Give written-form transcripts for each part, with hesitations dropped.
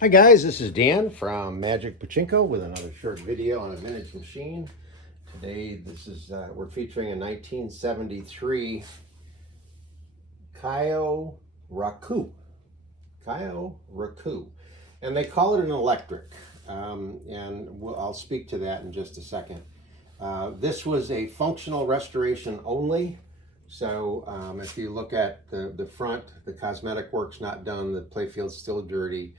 Hi guys, this is Dan from Magic Pachinko with another short video on a vintage machine. Today we're featuring a 1973 Kyoraku. Kyoraku. And they call it an electric. I'll speak to that in just a second. This was a functional restoration only. So if you look at the front, the cosmetic work's not done, the playfield's still dirty.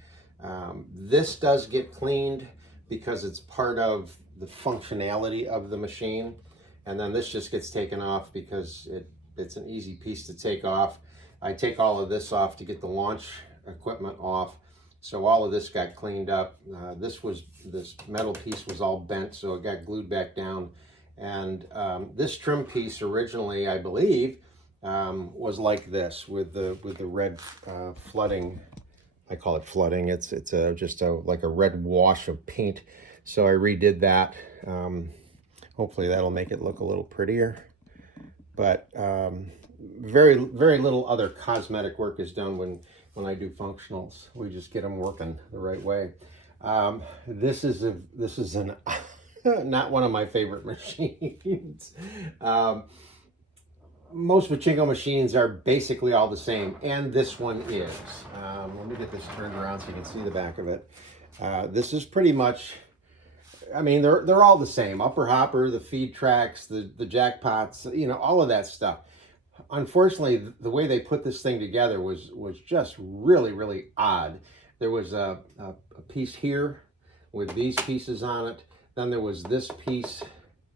This does get cleaned because it's part of the functionality of the machine. And then this just gets taken off because it's an easy piece to take off. I take all of this off to get the launch equipment off. So all of this got cleaned up. This metal piece was all bent, so it got glued back down. And this trim piece originally, I believe, was like this with the red flooding. I call it flooding. It's just like a red wash of paint. So I redid that. Hopefully that'll make it look a little prettier. But very little other cosmetic work is done when I do functionals. We just get them working the right way. This is not one of my favorite machines. Most Pachinko machines are basically all the same, and this one is. Let me get this turned around so you can see the back of it. This is pretty much, I mean, they're all the same. Upper hopper, the feed tracks, the jackpots, you know, all of that stuff. Unfortunately, the way they put this thing together was just really odd. There was a piece here with these pieces on it. Then there was this piece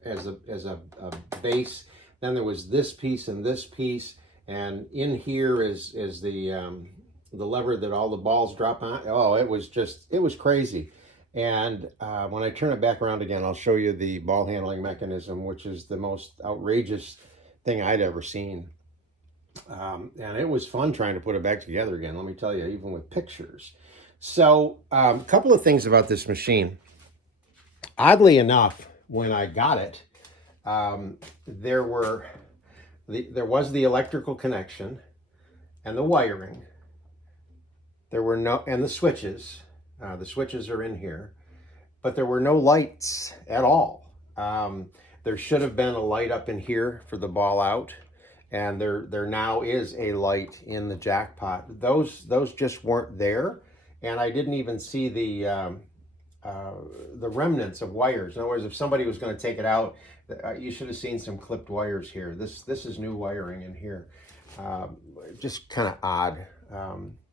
as a base. Then there was this piece and this piece, and in here is the lever that all the balls drop on. Oh, it was crazy. And when I turn it back around again, I'll show you the ball handling mechanism, which is the most outrageous thing I'd ever seen. And it was fun trying to put it back together again, let me tell you, even with pictures. So a couple of things about this machine. Oddly enough, when I got it, there was the electrical connection and the wiring. There were and the switches. The switches are in here, but there were no lights at all. There should have been a light up in here for the ball out, and there now is a light in the jackpot. Those just weren't there, and I didn't even see the remnants of wires. In other words, if somebody was going to take it out, you should have seen some clipped wires here. This is new wiring in here. Just kind of odd.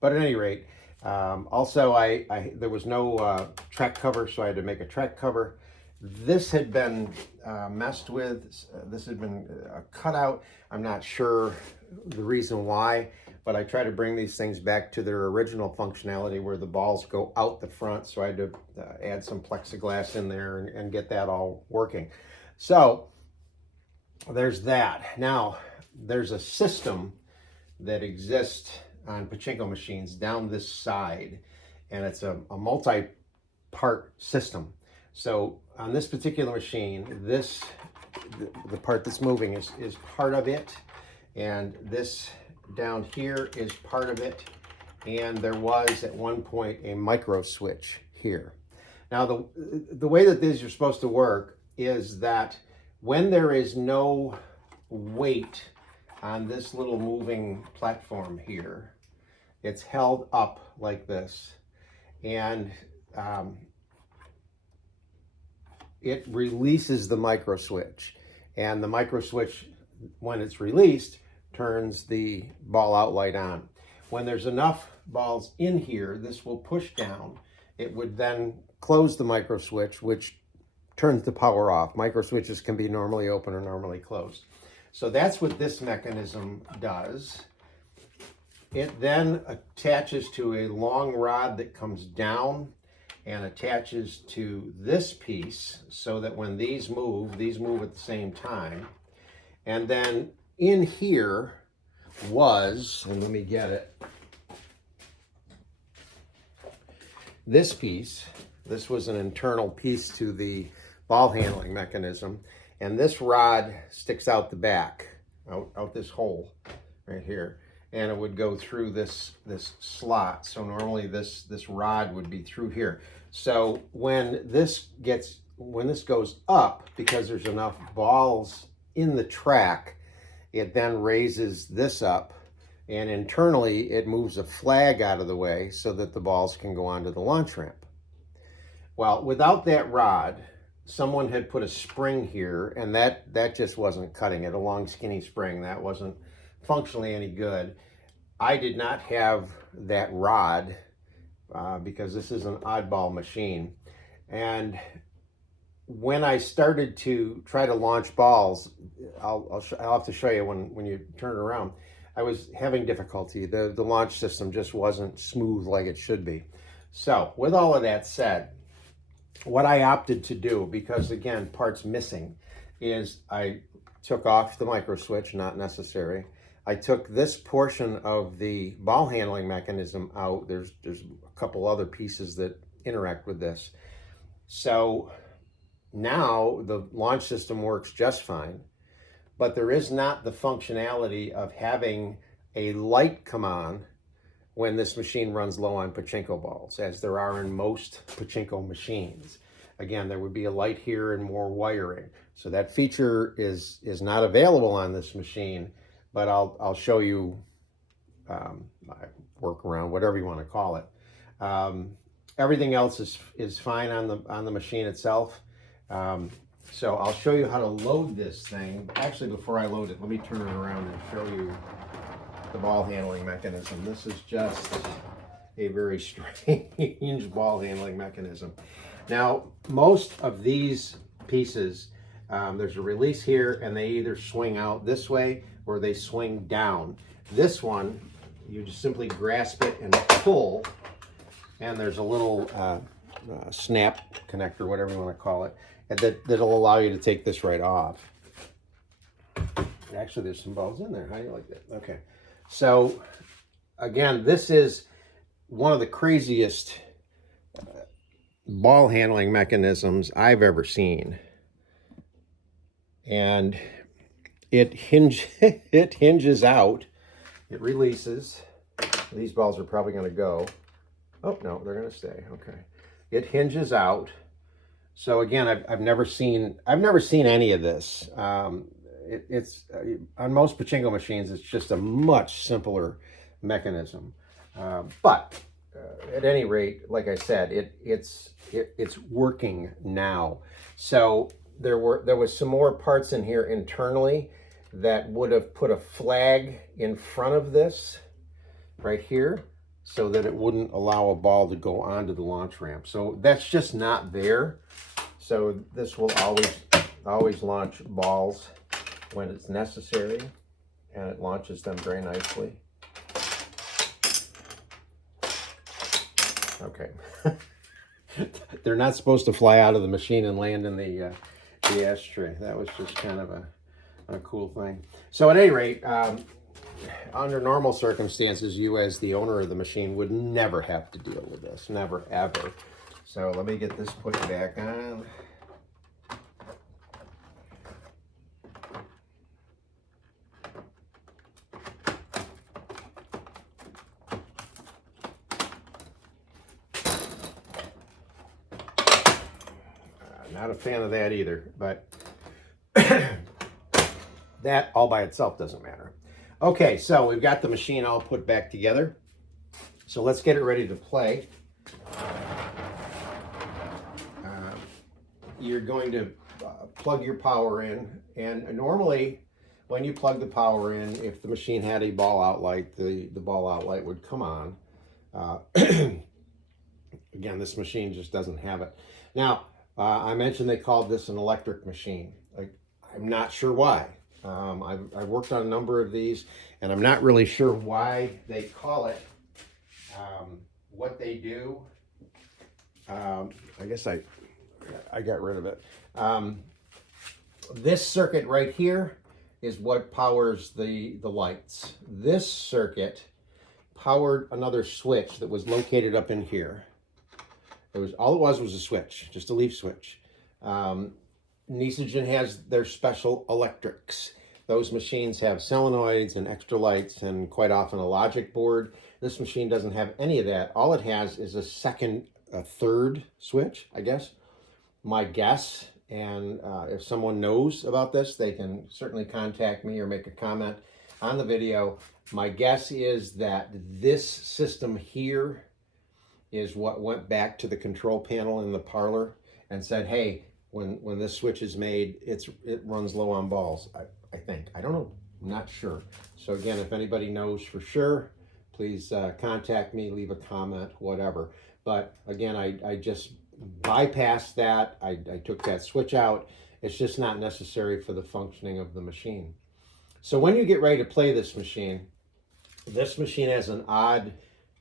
But at any rate, also there was no track cover, so I had to make a track cover. This had been messed with. This had been cut out. I'm not sure the reason why, but I try to bring these things back to their original functionality where the balls go out the front. So I had to add some plexiglass in there and get that all working. So there's that. Now, there's a system that exists on Pachinko machines down this side, and it's a multi-part system. So on this particular machine, the part that's moving is part of it, and this down here is part of it, and there was at one point a micro switch here. Now the way that these are supposed to work is that when there is no weight on this little moving platform here, it's held up like this, and it releases the micro switch, and the micro switch, when it's released, turns the ball out light on. When there's enough balls in here, this will push down. It would then close the micro switch, which turns the power off. Micro switches can be normally open or normally closed. So that's what this mechanism does. It then attaches to a long rod that comes down and attaches to this piece so that when these move at the same time. And then in here was, and let me get it, this piece. This was an internal piece to the ball handling mechanism, and this rod sticks out the back, out this hole right here. and it would go through this slot. So normally this rod would be through here. So when this goes up, because there's enough balls in the track, it then raises this up, and internally it moves a flag out of the way so that the balls can go onto the launch ramp. Well, without that rod, someone had put a spring here, and that just wasn't cutting it, a long skinny spring. That wasn't functionally any good. I did not have that rod because this is an oddball machine. And when I started to try to launch balls, I'll have to show you when you turn it around, I was having difficulty. The launch system just wasn't smooth like it should be. So with all of that said, what I opted to do, because again, parts missing, is I took off the micro switch, not necessary. I took this portion of the ball handling mechanism out. There's a couple other pieces that interact with this. So now the launch system works just fine, but there is not the functionality of having a light come on when this machine runs low on pachinko balls, as there are in most pachinko machines. Again, there would be a light here and more wiring. So that feature is not available on this machine, but I'll show you my workaround, whatever you want to call it. Everything else is fine on the machine itself. So I'll show you how to load this thing. Actually, before I load it, let me turn it around and show you the ball handling mechanism. This is just a very strange ball handling mechanism. Now, most of these pieces, there's a release here, and they either swing out this way or they swing down. This one, you just simply grasp it and pull, and there's a little snap connector, whatever you want to call it, and that'll allow you to take this right off. Actually, there's some balls in there. How do you like that? Okay. So, again, this is one of the craziest ball handling mechanisms I've ever seen. And it hinges out. It releases. These balls are probably going to go. Oh, no, they're going to stay. Okay. It hinges out. So again, I've never seen any of this. It's on most pachinko machines, it's just a much simpler mechanism. But at any rate, like I said, it's working now. So there was some more parts in here internally that would have put a flag in front of this right here, so that it wouldn't allow a ball to go onto the launch ramp. So that's just not there. So this will always launch balls when it's necessary, and it launches them very nicely. Okay. They're not supposed to fly out of the machine and land in the ashtray. That was just kind of a cool thing. So at any rate, under normal circumstances, you as the owner of the machine would never have to deal with this. Never, ever. So let me get this put back on. Not a fan of that either, but that all by itself doesn't matter. Okay, so we've got the machine all put back together. So let's get it ready to play. You're going to plug your power in, and normally when you plug the power in, if the machine had a ball outlet, the ball outlet would come on. Again, this machine just doesn't have it. Now, I mentioned they called this an electric machine. I'm not sure why. I've worked on a number of these, and I'm not really sure why they call it what they do. I guess I got rid of it. This circuit right here is what powers the lights. This circuit powered another switch that was located up in here. All it was a switch, just a leaf switch. Nisogen has their special electrics. Those machines have solenoids and extra lights and quite often a logic board. This machine doesn't have any of that. All it has is a third switch, I guess. My guess, and if someone knows about this, they can certainly contact me or make a comment on the video. My guess is that this system here is what went back to the control panel in the parlor and said, hey, when this switch is made, it runs low on balls. I think. I don't know. I'm not sure. So again, if anybody knows for sure, please contact me, leave a comment, whatever. But again, I just bypassed that. I took that switch out. It's just not necessary for the functioning of the machine. So when you get ready to play this machine has an odd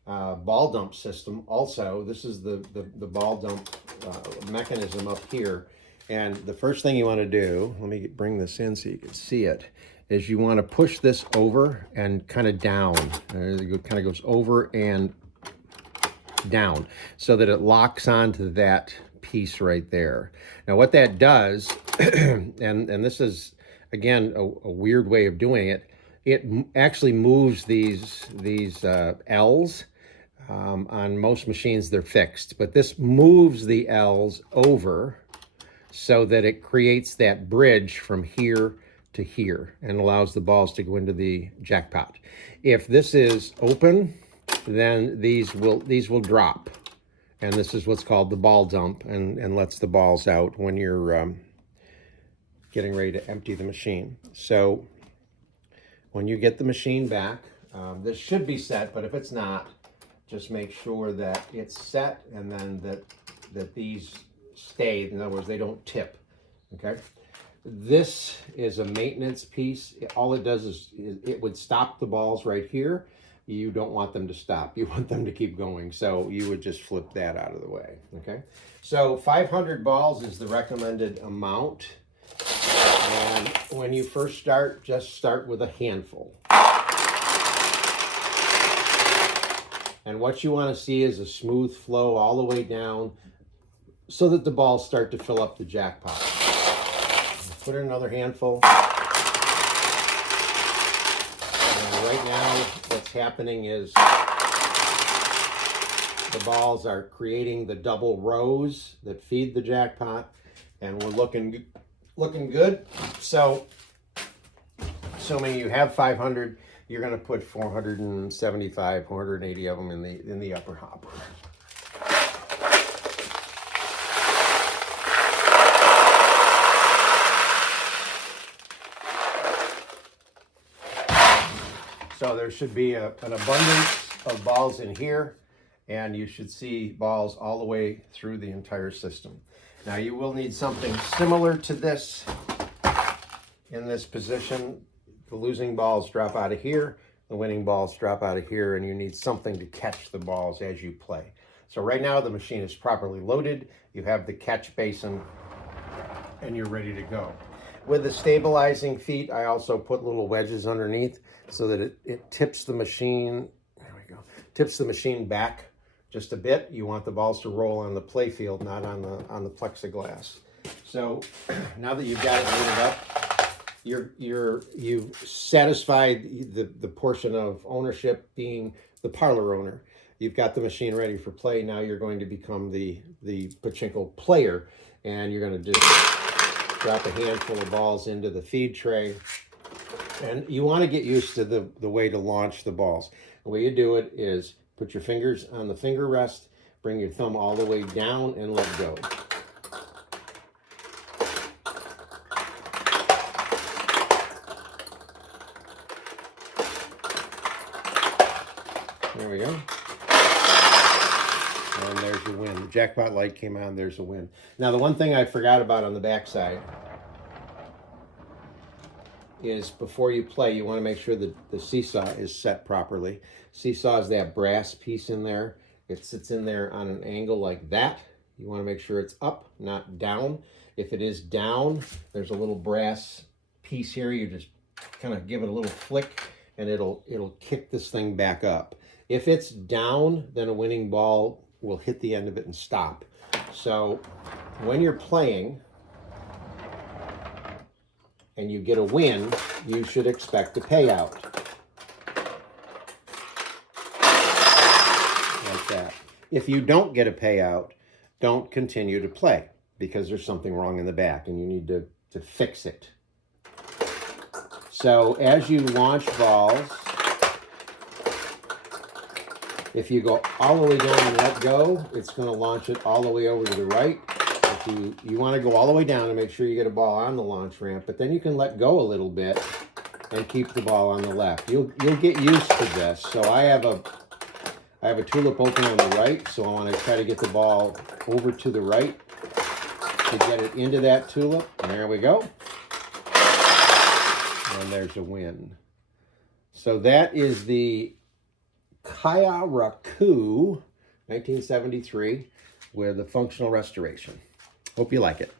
ball dump system also. This is the ball dump mechanism up here. And the first thing you want to do, let me bring this in so you can see it, is you want to push this over and kind of down. It kind of goes over and down so that it locks onto that piece right there. Now what that does, and this is, again, a weird way of doing it, it actually moves these L's. On most machines, they're fixed, but this moves the L's over so that it creates that bridge from here to here and allows the balls to go into the jackpot. If this is open, then these will drop. And this is what's called the ball dump and lets the balls out when you're getting ready to empty the machine. So when you get the machine back, this should be set, but if it's not, just make sure that it's set and then that these stay. In other words, they don't tip, okay? This is a maintenance piece. All it does is it would stop the balls right here. You don't want them to stop. You want them to keep going. So you would just flip that out of the way, okay? So 500 balls is the recommended amount. And when you first start, just start with a handful. And what you want to see is a smooth flow all the way down so that the balls start to fill up the jackpot. Put in another handful. And right now, what's happening is the balls are creating the double rows that feed the jackpot, and we're looking good. So, assuming you have 500, you're going to put 475, 480 of them in the upper hopper. So there should be an abundance of balls in here, and you should see balls all the way through the entire system. Now you will need something similar to this in this position. The losing balls drop out of here, the winning balls drop out of here, and you need something to catch the balls as you play. So right now the machine is properly loaded. You have the catch basin, and you're ready to go. With the stabilizing feet, I also put little wedges underneath so that it tips the machine, there we go, tips the machine back just a bit. You want the balls to roll on the play field, not on the plexiglass. So now that you've got it loaded up, you've satisfied the portion of ownership being the parlor owner. You've got the machine ready for play. Now you're going to become the Pachinko player, and you're going to just drop a handful of balls into the feed tray. And you want to get used to the way to launch the balls. The way you do it is put your fingers on the finger rest, bring your thumb all the way down, and let go. There we go. And there's your win. The jackpot light came on, there's a win. Now the one thing I forgot about on the back side is before you play, you want to make sure that the seesaw is set properly. Seesaw is that brass piece in there. It sits in there on an angle like that. You want to make sure it's up, not down. If it is down, there's a little brass piece here. You just kind of give it a little flick, and it'll kick this thing back up. If it's down, then a winning ball will hit the end of it and stop. So when you're playing, and you get a win, you should expect a payout. Like that. If you don't get a payout, don't continue to play because there's something wrong in the back and you need to fix it. So as you launch balls, if you go all the way down and let go, it's going to launch it all the way over to the right. If you want to go all the way down to make sure you get a ball on the launch ramp, but then you can let go a little bit and keep the ball on the left. You'll get used to this. So I have a tulip open on the right, so I want to try to get the ball over to the right to get it into that tulip. And there we go. And there's a win. So that is the Kyoraku 1973 with a functional restoration. Hope you like it.